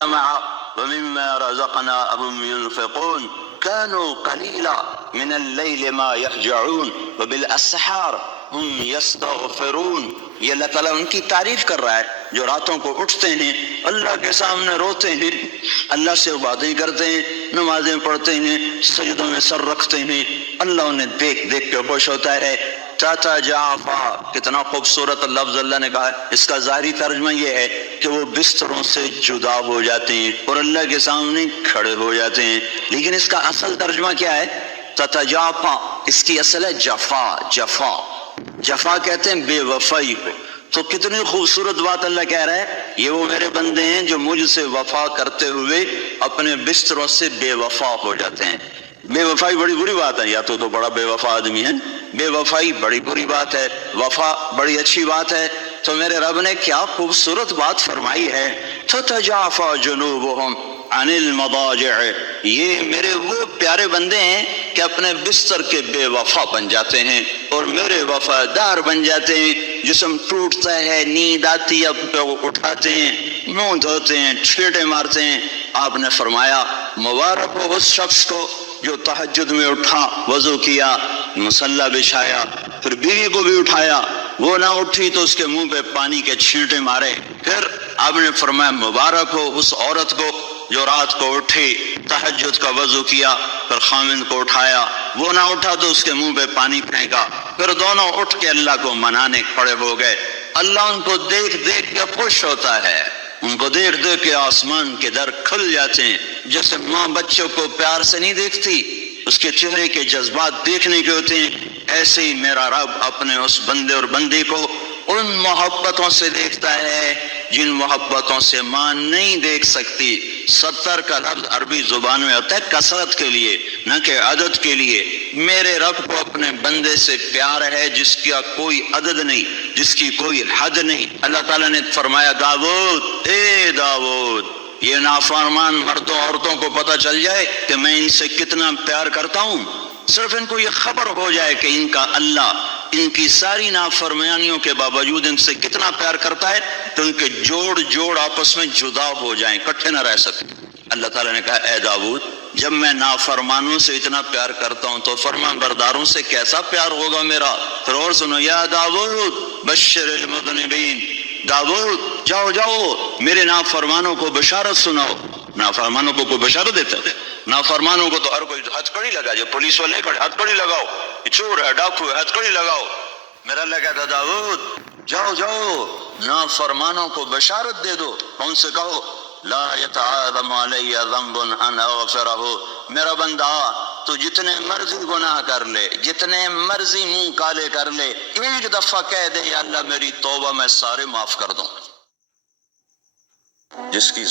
ومما رزقناهم ينفقون كانوا قليلا من الليل ما يهجعون وبالاسحار هم يستغفرون. یہ اللہ تعالیٰ ان کی تعریف کر رہا ہے جو راتوں کو اٹھتے ہیں، اللہ کے سامنے روتے ہیں، اللہ سے باتیں کرتے ہیں، نمازیں پڑھتے ہیں، سجدوں میں سر رکھتے ہیں، اللہ انہیں دیکھ دیکھ کے خوش ہوتا ہے. تتجافا، کتنا خوبصورت لفظ اللہ نے کہا ہے. اس کا ظاہری ترجمہ یہ ہے کہ وہ بستروں سے جدا ہو جاتے ہیں اور اللہ کے سامنے کھڑے ہو جاتے ہیں. لیکن اس کا اصل ترجمہ کیا ہے؟ تتجافا، اس کی اصل ہے جفا. جفا جفا کہتے ہیں بے وفائی کو. تو کتنی خوبصورت بات اللہ کہہ رہا ہے، یہ وہ میرے بندے ہیں جو مجھ سے وفا کرتے ہوئے اپنے بستروں سے بے وفا ہو جاتے ہیں. بے وفائی بڑی بری بات ہے، یا تو بڑا بے وفا آدمی ہے. بے وفائی بڑی بری بات ہے، وفا بڑی اچھی بات ہے. تو میرے رب نے کیا خوبصورت بات فرمائی ہے، تتجافا جنوبہم عن المضاجع. یہ میرے وہ پیارے بندے ہیں کہ اپنے بستر کے بے وفا بن جاتے ہیں اور میرے وفادار بن جاتے ہیں. جسم ٹوٹتا ہے، نیند آتی ہے، اب اٹھاتے ہیں، منہ دھوتے ہیں، چھیٹے مارتے ہیں. آپ نے فرمایا مبارک ہو اس شخص کو جو تہجد میں اٹھا، وضو کیا، مصلی بچھایا، پھر بیوی کو بھی اٹھایا، وہ نہ اٹھی تو اس کے منہ پہ پانی کے چھینٹے مارے. پھر آپ نے فرمایا مبارک ہو اس عورت کو جو رات کو اٹھی، تہجد کا وضو کیا، پھر خامند کو اٹھایا، وہ نہ اٹھا تو اس کے منہ پہ پانی پھینکا، پھر دونوں اٹھ کے اللہ کو منانے کھڑے ہو گئے. اللہ ان کو دیکھ دیکھ کے خوش ہوتا ہے، ان کو دیکھ دیکھ کے آسمان کے در کھل جاتے ہیں. جیسے ماں بچوں کو پیار سے نہیں دیکھتی، اس کے چہرے کے جذبات دیکھنے کے ہوتے ہیں، ایسے ہی میرا رب اپنے اس بندے اور بندی کو ان محبتوں سے دیکھتا ہے جن محبتوں سے ماں نہیں دیکھ سکتی. 70 کا لفظ عربی زبان میں ہوتا ہے کثرت کے لیے، نہ کہ عدد کے لیے. میرے رب کو اپنے بندے سے پیار ہے جس کا کوئی عدد نہیں، جس کی کوئی حد نہیں. اللہ تعالیٰ نے فرمایا داؤد، اے داؤد، یہ نافرمان مردوں عورتوں کو پتہ چل جائے کہ میں ان سے کتنا پیار کرتا ہوں، صرف ان کو یہ خبر ہو جائے کہ ان کا اللہ ان کی ساری نافرمانیوں کے باوجود ان سے کتنا پیار کرتا ہے، تو ان کے جوڑ جوڑ آپس میں جدا ہو جائیں، اکٹھے نہ رہ سکتے. اللہ تعالیٰ نے کہا اے داؤد، جب میں نافرمانوں سے اتنا پیار کرتا ہوں تو فرمان برداروں سے کیسا پیار ہوگا میرا. پھر اور سنو، یا داؤد بشر المذنبین، داؤد جاؤ جاؤ میرے نافرمانوں کو بشارت سناؤ. نافرمانوں کو کوئی بشارت دیتا ہے؟ نافرمانوں کو تو ہر کوئی ہتھ کڑی لگا، جو پولیس والے کھڑے ہتھ کڑی لگاؤ، یہ چور ہے، ڈاکو ہے، ہتھ کڑی لگاؤ. میرا اللہ کہتا داؤد جاؤ جاؤ نافرمانوں کو بشارت دے دو. کون سے کہو؟ لا يتعاظم علی ذنب ان اغفرہ، میرا بندہ تو جتنے مرضی گناہ کر لے، جتنے مرضی منہ کالے کر لے، ایک دفعہ کہہ دے یا اللہ میری توبہ میں سارے معاف کر دوں. جس کی